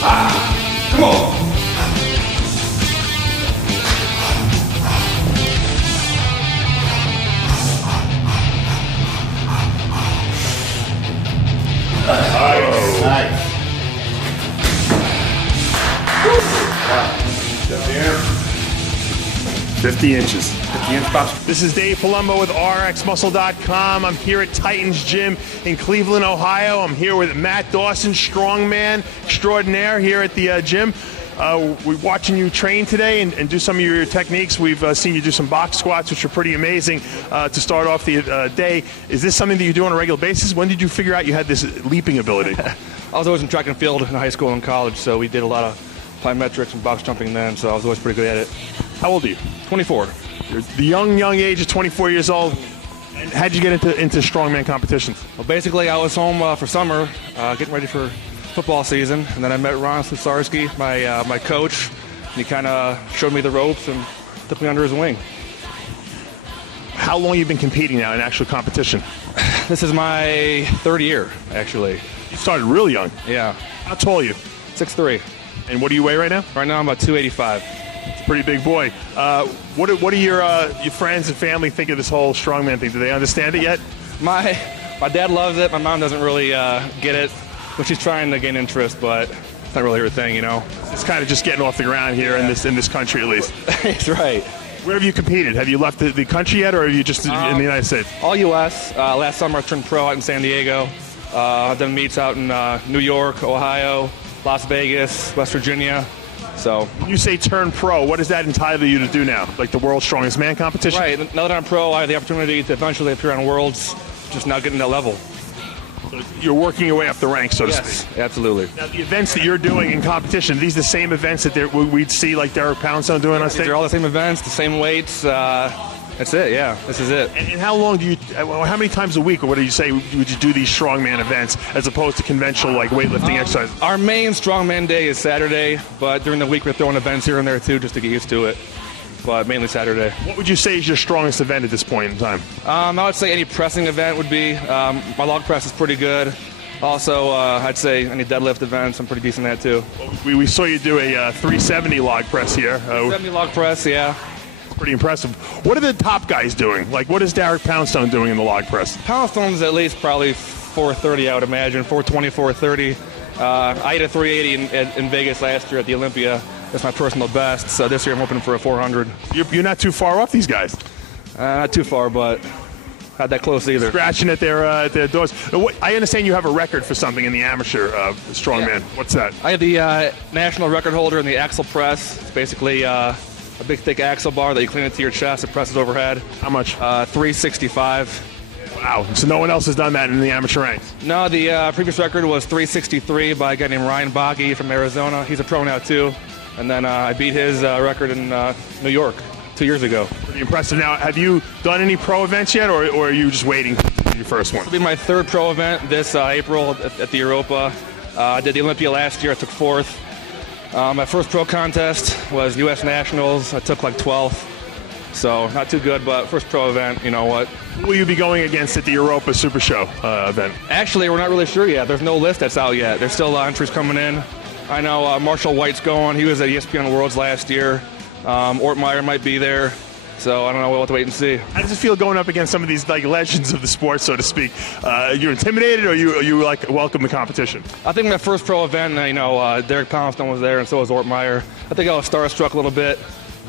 Come on. Nice. 50 inches. 50-inch box. This is Dave Palumbo with RxMuscle.com. I'm here at Titans Gym in Cleveland, Ohio. I'm here with Matt Dawson, Strongman extraordinaire here at the gym. We're watching you train today and do some of your techniques. We've seen you do some box squats, which are pretty amazing to start off the day. Is this something that you do on a regular basis? When did you figure out you had this leaping ability? I was always in track and field in high school and college, so we did a lot of plyometrics and box jumping then, so I was always pretty good at it. How old are you? 24. You're the young age of 24 years old. And how'd you get into strongman competitions? Well, basically, I was home for summer, getting ready for football season, and then I met Ron Slusarski, my coach, and he kind of showed me the ropes and took me under his wing. How long have you been competing now in actual competition? This is my third year, actually. You started really young. Yeah. How tall are you? 6'3". And what do you weigh right now? Right now I'm about 285. It's a pretty big boy. What do your friends and family think of this whole strongman thing? Do they understand it yet? My dad loves it. My mom doesn't really get it, but she's trying to gain interest, but it's not really her thing, you know. It's kind of just getting off the ground here in this country, at least. That's right. Where have you competed? Have you left the country yet, or are you just in the United States? All U.S. Last summer I turned pro out in San Diego. I've done meets out in New York, Ohio, Las Vegas, West Virginia. So when you say turn pro, what does that entitle you to do now? Like the World's Strongest Man competition? Right. Now that I'm pro, I have the opportunity to eventually appear on Worlds, just not getting that level. So you're working your way up the ranks, so to speak. Yes, absolutely. Now, the events that you're doing in competition, are these the same events that we'd see like Derek Poundstone doing on stage? They're all the same events, the same weights. That's it, yeah. This is it. And how long do you, how many times a week, or what do you say, would you do these strongman events as opposed to conventional like weightlifting exercises? Our main strongman day is Saturday, but during the week we're throwing events here and there too, just to get used to it. But mainly Saturday. What would you say is your strongest event at this point in time? I would say any pressing event would be. My log press is pretty good. Also, I'd say any deadlift events, I'm pretty decent at too. We saw you do a 370 log press here. 370 log press, yeah. Pretty impressive. What are the top guys doing? Like, what is Derek Poundstone doing in the log press? Poundstone's at least probably 430, I would imagine, 420, 430. I hit a 380 in Vegas last year at the Olympia. That's my personal best, so this year I'm hoping for a 400. You're not too far off these guys. Not too far, but not that close either. Scratching at their doors. I understand you have a record for something in the amateur strongman. Yeah. What's that? I have the national record holder in the axle press. It's basically a big, thick axle bar that you clean it to your chest. It presses overhead. How much? 365. Wow. So no one else has done that in the amateur ranks? No, the previous record was 363 by a guy named Ryan Boggy from Arizona. He's a pro now, too. And then I beat his record in New York 2 years ago. Pretty impressive. Now, have you done any pro events yet, or are you just waiting for your first one? This will be my third pro event this April at the Europa. I did the Olympia last year. I took fourth. My first pro contest was U.S. Nationals. I took like 12th. So not too good, but first pro event, you know what. Who will you be going against at the Europa Super Show event? Actually, we're not really sure yet. There's no list that's out yet. There's still entries coming in. I know Marshall White's going. He was at ESPN Worlds last year. Ortmeyer might be there. So I don't know. We'll have to wait and see. How does it feel going up against some of these like legends of the sport, so to speak? You're intimidated, or you like welcome the competition? I think my first pro event, Derek Poundstone was there, and so was Ortmeyer. I think I was starstruck a little bit,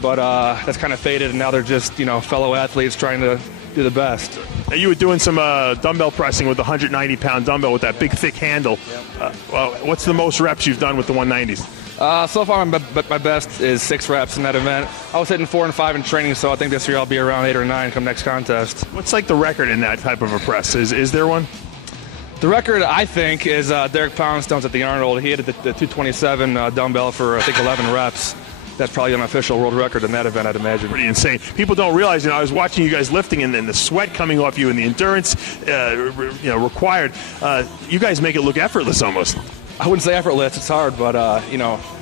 but that's kind of faded, and now they're just fellow athletes trying to do the best. Now, you were doing some dumbbell pressing with the 190-pound dumbbell with that big, thick handle. What's the most reps you've done with the 190s? So far, my best is 6 reps in that event. I was hitting 4 and 5 in training, so I think this year I'll be around 8 or 9 come next contest. What's like the record in that type of a press? Is there one? The record, I think, is Derek Poundstone's at the Arnold. He hit the 227 dumbbell for, I think, 11 reps. That's probably an official world record in that event, I'd imagine. Pretty insane. People don't realize, I was watching you guys lifting and then the sweat coming off you and the endurance required. You guys make it look effortless almost. I wouldn't say effortless. It's hard, but, a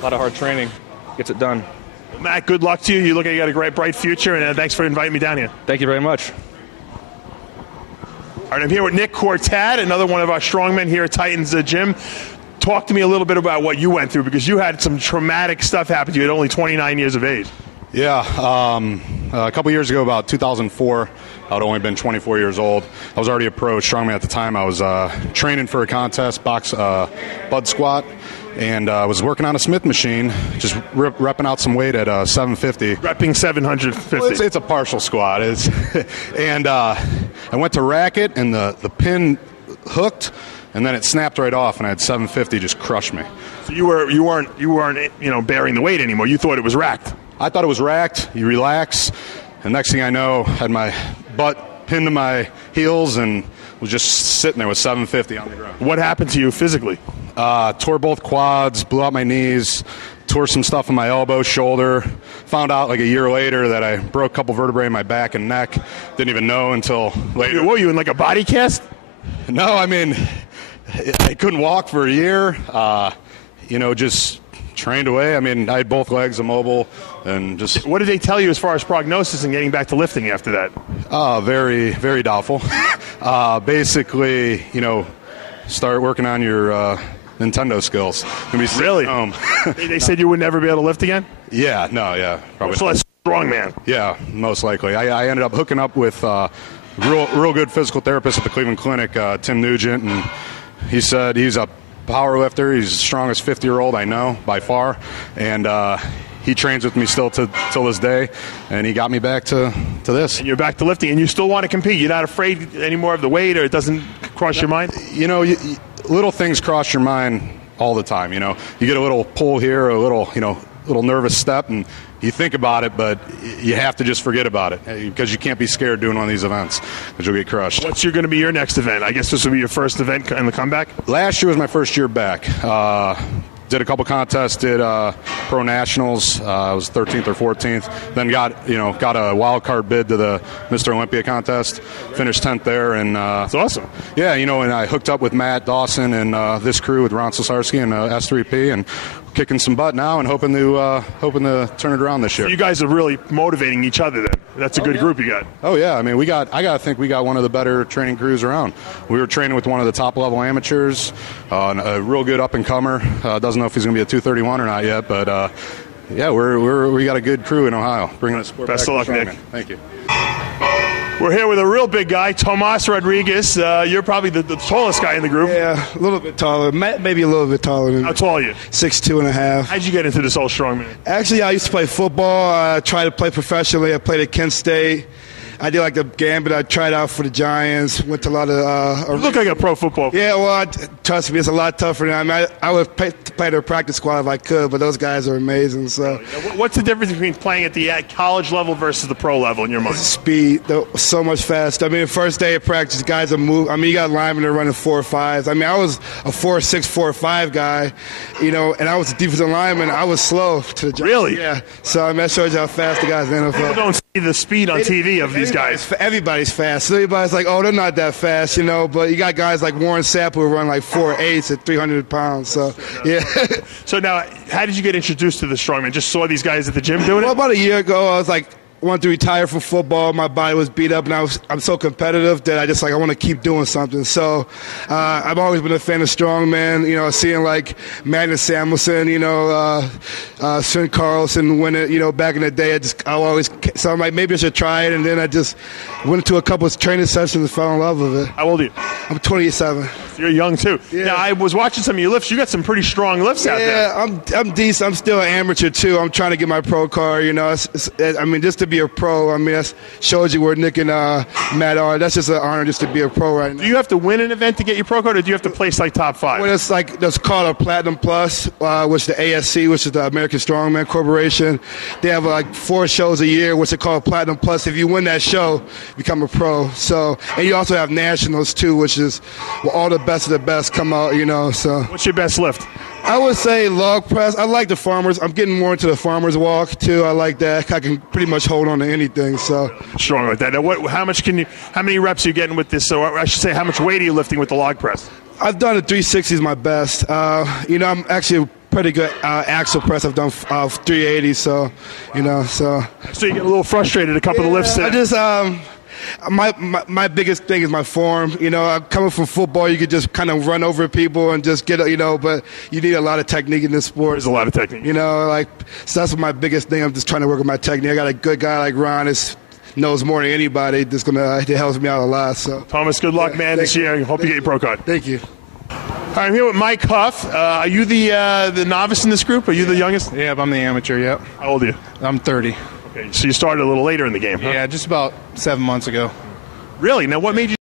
lot of hard training gets it done. Well, Matt, good luck to you. You look like you got a great, bright future, and thanks for inviting me down here. Thank you very much. All right, I'm here with Nick Cortad, another one of our strongmen here at Titans Gym. Talk to me a little bit about what you went through, because you had some traumatic stuff happen to you at only 29 years of age. Yeah, a couple years ago, about 2004, I'd only been 24 years old. I was already a pro strongman at the time. I was training for a contest, bud squat, and I was working on a Smith machine, just repping out some weight at 750. Repping 750. Well, it's a partial squat. And I went to rack it, and the pin hooked, and then it snapped right off, and I had 750 just crush me. So you weren't bearing the weight anymore. You thought it was racked. I thought it was racked. You relax, and next thing I know, I had my butt pinned to my heels and was just sitting there with 750 on the ground. What happened to you physically? Tore both quads, blew out my knees, tore some stuff in my elbow, shoulder. Found out like a year later that I broke a couple vertebrae in my back and neck. Didn't even know until later. What were you, in like a body cast? No, I mean, I couldn't walk for a year. Just trained away. I mean, I had both legs immobile, and just. What did they tell you as far as prognosis and getting back to lifting after that? Very, very doubtful. Basically, start working on your Nintendo skills. Really? Home. They said you would never be able to lift again? Yeah, probably. So that's Strongman. Yeah, most likely. I ended up hooking up with real good physical therapist at the Cleveland Clinic, Tim Nugent, and he said he's a power lifter. He's the strongest 50-year-old I know by far, and he trains with me still till this day, and he got me back to this. And you're back to lifting, and you still want to compete. You're not afraid anymore of the weight, or it doesn't cross your mind? Little things cross your mind all the time. You get a little pull here, a little nervous step, and you think about it, but you have to just forget about it, because you can't be scared doing one of these events, because you'll get crushed. What's going to be your next event? I guess this will be your first event in the comeback? Last year was my first year back. Did a couple contests, did pro nationals. I was 13th or 14th. Then got a wild card bid to the Mr. Olympia contest. Finished 10th there, and that's awesome. Yeah, and I hooked up with Matt Dawson and this crew with Ron Cesarski and S3P, and kicking some butt now, and hoping to turn it around this year. So you guys are really motivating each other then. That's a good group you got. Oh yeah, I mean I gotta think we got one of the better training crews around. We were training with one of the top level amateurs, a real good up and comer. Doesn't know if he's gonna be a 231 or not yet, but yeah, we got a good crew in Ohio. Bringing us best of luck, Nick. Thank you. We're here with a real big guy, Tomas Rodriguez. You're probably the tallest guy in the group. Yeah, a little bit taller. Maybe a little bit taller than me. How tall are you? 6'2.5". How'd you get into this whole strongman? Actually, I used to play football. I tried to play professionally. I played at Kent State. I did like the gambit. I tried out for the Giants. Went to a lot of. You look like a pro football player. Yeah, well, trust me, it's a lot tougher now. I would play their practice squad if I could, but those guys are amazing. So, what's the difference between playing at the college level versus the pro level in your mind? Speed. They're so much faster. I mean, the first day of practice, guys are moving. I mean, you got linemen that are running 4.5s. I mean, I was a 4.6, 4.5 guy, and I was a defensive lineman. I was slow to the job. Really? Yeah. So I mean, that shows you how fast the guys in the NFL. People don't see the speed on TV of these guys. Everybody's fast. So everybody's like, oh, they're not that fast, but you got guys like Warren Sapp who run like 4.8s at 300 pounds. So, yeah. So now, how did you get introduced to the strongman? Just saw these guys at the gym doing it? Well, about a year ago, I was like, wanted to retire from football. My body was beat up, and I'm so competitive that I want to keep doing something. So I've always been a fan of strongman. Seeing like Magnus Samuelson, Sven Carlson win it. Back in the day, so I'm like, maybe I should try it, and then I just went to a couple of training sessions and fell in love with it. How old are you? I'm 27. You're young too. Yeah. Now I was watching some of your lifts. You got some pretty strong lifts out there. Yeah, I'm decent. I'm still an amateur too. I'm trying to get my pro card. Just to be a pro. I mean, that shows you where Nick and Matt are. That's just an honor just to be a pro right now. Do you have to win an event to get your pro card, or do you have to place like top 5? Well, that's called a Platinum Plus, which the ASC, which is the American Strongman Corporation. They have like 4 shows a year, which are called Platinum Plus. If you win that show, you become a pro. So, and you also have nationals too, which is where all the best of the best come out. So. What's your best lift? I would say log press. I like the farmers. I'm getting more into the farmers walk too. I like that. I can pretty much hold on to anything. So strong with that. Now, how many reps are you getting with this? So I should say, how much weight are you lifting with the log press? I've done a 360 is my best. I'm actually pretty good axle press. I've done 380. So. So you get a little frustrated a couple of lifts. I just my biggest thing is my form. You know, I'm coming from football, you could just kind of run over people and just get, you know, but you need a lot of technique in this sport. There's a lot of technique. You know, like, so that's my biggest thing. I'm just trying to work on my technique. I got a good guy like Ron who knows more than anybody. It helps me out a lot. So Thomas, good luck, man, this year. Hope you get your pro card. Thank you. All right, I'm here with Mike Huff. Are you the novice in this group? Are you the youngest? Yeah, I'm the amateur, yep. How old are you? I'm 30. Okay, so you started a little later in the game, huh? Yeah, just about 7 months ago. Really? Now, what made you